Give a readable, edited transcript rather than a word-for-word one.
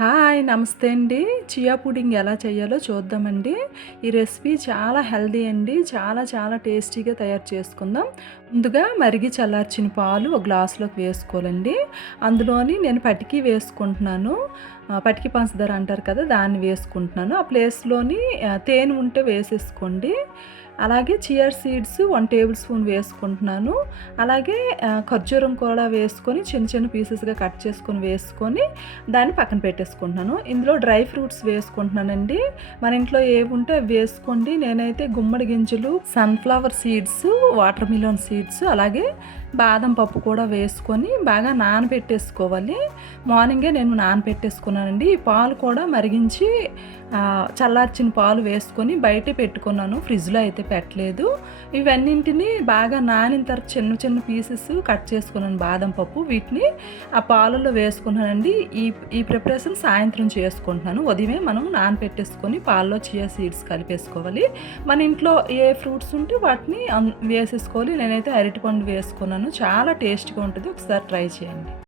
Hi! నమస్తే అండి. Chia pudding ఎలా చేయాలో చూద్దామండి. ఈ రెసిపీ చాలా హెల్తీ అండి. చాలా చాలా టేస్టీగా తయారు చేసుకుందాం. ముందుగా మరిగి చల్లార్చిన పాలు ఒక గ్లాస్‌లోకి వేసుకోవాలండి. అందులోని నేను పటికి వేసుకుంటున్నాను. పటికి పంచదార అంటారు కదా! దాన్ని వేసుకుంటున్నాను. ఆ ప్లేస్‌లోని తేనె ఉంటే వేసేసుకోండి. అలాగే చియా సీడ్స్ 1 టేబుల్ స్పూన్ వేసుకుంటున్నాను. అలాగే ఖర్జూరం కూడా వేసుకొని చిన్న చిన్న పీసెస్‌గా కట్ చేసుకొని వేసుకొని దాన్ని పక్కన పెట్టేసుకుంటున్నాను. ఇందులో డ్రై ఫ్రూట్స్ వేసుకుంటున్నానండి. మన ఇంట్లో ఏవుంటే అవి వేసుకోండి. నేనైతే గుమ్మడి గింజలు, sunflower seeds, water melon seeds అలాగే బాదం పప్పు కూడా వేసుకొని బాగా నానబెట్టేసుకోవాలి. మార్నింగే నేను నానబెట్టేసుకున్నానండి. ఈ పాలు కూడా మరిగించి చల్లార్చిన పాలు వేసుకొని బయటే పెట్టుకున్నాను. ఫ్రిడ్జ్‌లో అయితే పెట్టలేదు. ఇవన్నింటిని బాగా నానిన తర్వాత చిన్న చిన్న పీసెస్ కట్ చేసుకున్నాను బాదం పప్పు. వీటిని ఆ పాలలో వేసుకున్నానండి. ఈ ప్రిపరేషన్ సాయంత్రం చేసుకుంటున్నాను. ఉదయమే మనం నానబెట్టేసుకొని పాలలో చియా సీడ్స్ కలిపేసుకోవాలి. మన ఇంట్లో ఏ ఫ్రూట్స్ ఉంటే వాటిని వేసేసుకోవాలి. నేనైతే అరటిపండు వేసుకున్నాను. చాలా టేస్ట్‌గా ఉంటుంది. ఒకసారి ట్రై చేయండి.